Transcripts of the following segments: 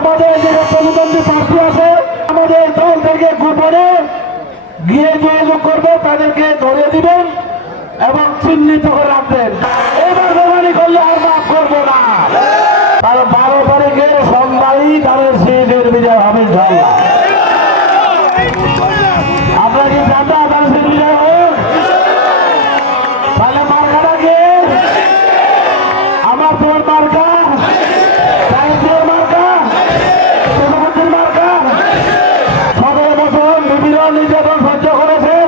আমাদের যে প্রতিদ্বন্দ্বী প্রার্থী আছে আমাদের দল থেকে গোপনে গিয়ে যোগাযোগ করবে, তাদেরকে ধরে দিবেন এবং চিহ্নিত করে রাখবেন। এবার বেমানি করলে আর মাফ করবো না। তার 12 তারিখের সন্ধ্যায় তাদের সিটের বিজয় হবে ইনশাআল্লাহ। আপনারা কি চান না তাদের সিট বিজয় হোক? তাহলে মার্কাটা কে? আমার তোমার মার্কা, সাহিত্যের মার্কা, প্রধানমন্ত্রীর মার্কা। 17 বছর বিভিন্ন নির্যাতন সহ্য করেছেন,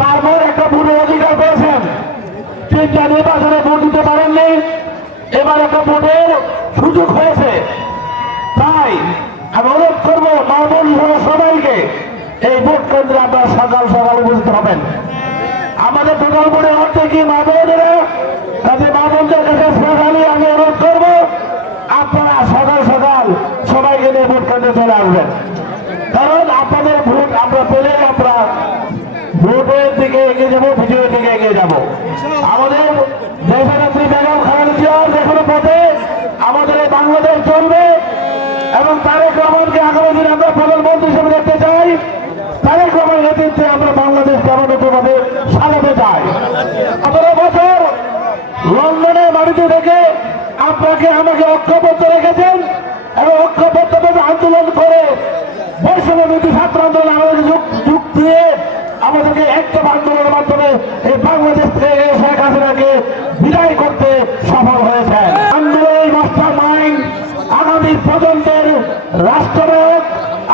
তারপর একটা ভোটের অধিকার পেয়েছেন। 3টা নির্বাচনে ভোট দিতে পারেননি, এবার একটা ভোটের সুযোগ হয়েছে। তাই আমি অনুরোধ করবো মা বোন সবাইকে এই ভোট কেন্দ্রে আপনারা সকাল সকাল উপস্থিত হবেন। আমাদের টোটাল ভোটের অর্থে কি মা বোনেরা, কাজে মা বোনদের কাছে স্পেশালি আমি অনুরোধ করবো আপনারা সকাল সকাল সবাইকে নিয়ে ভোট কেন্দ্রে চলে আসবেন। কারণ আপনাদের ভোট আমরা পেলে আমরা ভোটের দিকে এগিয়ে যাবো, বিজয়ের দিকে এগিয়ে যাবো। আমাদের দেশনেত্রী বেগম খালেদা জিয়ার যেকোনো পথে আমাদের এই বাংলাদেশ চলবে এবং তারেক রহমানকে আগামী দিনে আমরা প্রধানমন্ত্রী হিসেবে দেখতে চাই। তারেক রহমানের নেতৃত্বে আমরা বাংলাদেশ কেমন ভাবে সাজাতে চাই। 17 বছর লন্ডনের বাড়িতে থেকে আপনাকে আমাকে ঐক্যবদ্ধ রেখেছেন এবং ঐক্যবদ্ধভাবে আন্দোলন করে বৈষম্য বিরোধী ছাত্র আন্দোলন আমাদেরকে যুগ দিয়ে আমাদেরকে একটা আন্দোলনের মাধ্যমে এই বাংলাদেশ থেকে শেখ হাসিনাকে বিদায় করতে সফল হয়েছে। আন্দোলনের মাস্টার মাইন্ড, আগামী প্রজন্মের রাষ্ট্রনায়ক,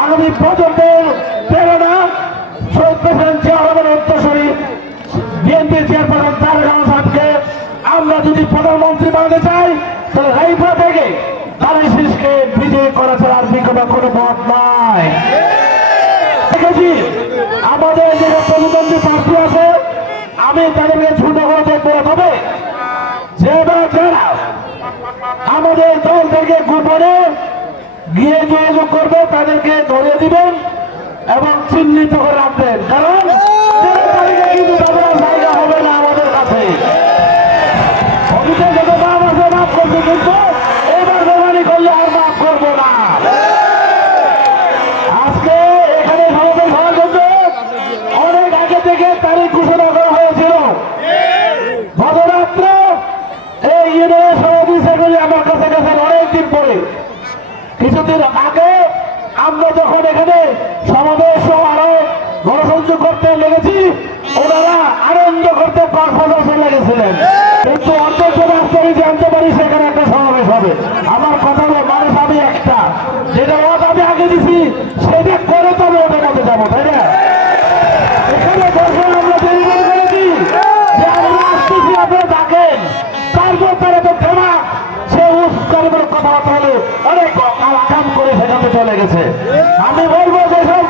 আগামী প্রজন্মের প্রেরণা শহীদ প্রেসিডেন্ট জিয়া রহমানের উত্তরসূরি বিএনপির চেয়ারপারসন তারেক রহমান সাহেবকে আমরা যদি প্রধানমন্ত্রী বানাতে চাই তাহলে রাইফা থেকে তারেক শীষকে বিজয়ী করা ছাড়া আর বিকল্প কোনো পথ নাই। দেখেছি আমাদের যে প্রতিদ্বন্দ্বী প্রার্থী আছে আমি তাদেরকে ছোট করে দেখবো, তবে যারা আমাদের দল থেকে গোপনে গিয়ে যোগাযোগ করবে তাদেরকে ধরে দিবেন এবং চিহ্নিত করে রাখবেন। কারণ কিন্তু জায়গা হবে না আমাদের কাছে। অভিযোগ যত মাপ আছে মাফ করবে, কিন্তু এবার বেমানি করলে আর মাফ করবো না। আজকে এখানে সমাবেশ হওয়ার জন্য অনেক আগে থেকে তারিখ ঘোষণা করা হয়েছিল। গতরাত্রে এই ইউনিয়নের সভাপতি সেক্রেটারি আমার কাছে গেছেন অনেকদিন পরে। কিছুদিন আগে আমরা যখন এখানে সমাবেশ আরো গণসংযোগ করতে লেগেছি, ওনারা আনন্দ করতে কক্সবাজার লেগেছিলেন। কিন্তু অন্তত আমি জানতে পারি সেখানে একটা সমাবেশ হবে। আমার কথা হলো মানুষ আমি একটা, যেটা ওটা আমি আগে দিছি সেটা করে তো আমি ওটার মধ্যে যাবো, তাই না? এখানে বসে আমরা দেরি করেছি যে আমরা আসতেছি, আপনারা ডাকেন, তারপর তারা তো ক্ষমা সে উৎকারের কথাবার্তা হলে অনেক কাম করে সেখানে চলে গেছে। আমি বলবো যেসব